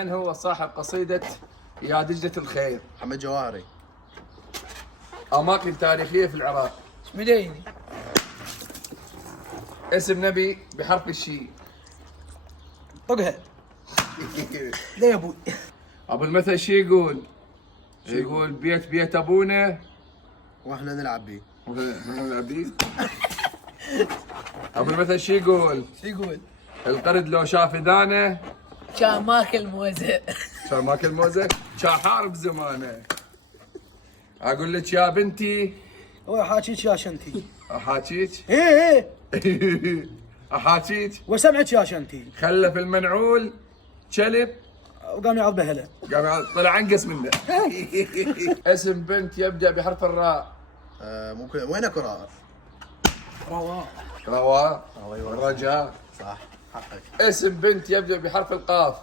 من هو صاحب قصيدة يا دجلة الخير؟ محمد جواهري. أماكن تاريخية في العراق. مديني. اسم نبي بحرف الشين. طقها. لا يا ابوي. أبو المثل شي يقول؟ يقول بيت أبونا واحنا نلعب بيه. نلعب بيه. أبو المثل شي يقول؟ شو يقول؟ القرد لو شاف إذانه كان ماكل موزه. كان ماكل موزة كان حارب زمانه. أقول لك يا بنتي هو حاكيك يا شنتي. أحاكيك ايه أحاكيك وسمعك يا شنتي. خلف المنعول كلب وقام يعض بهله. قام طلع انقص منه. اسم بنت يبدأ بحرف الراء. ممكن وينك راء؟ رواء. الرجاء. صح حقك. اسم بنت يبدأ بحرف القاف.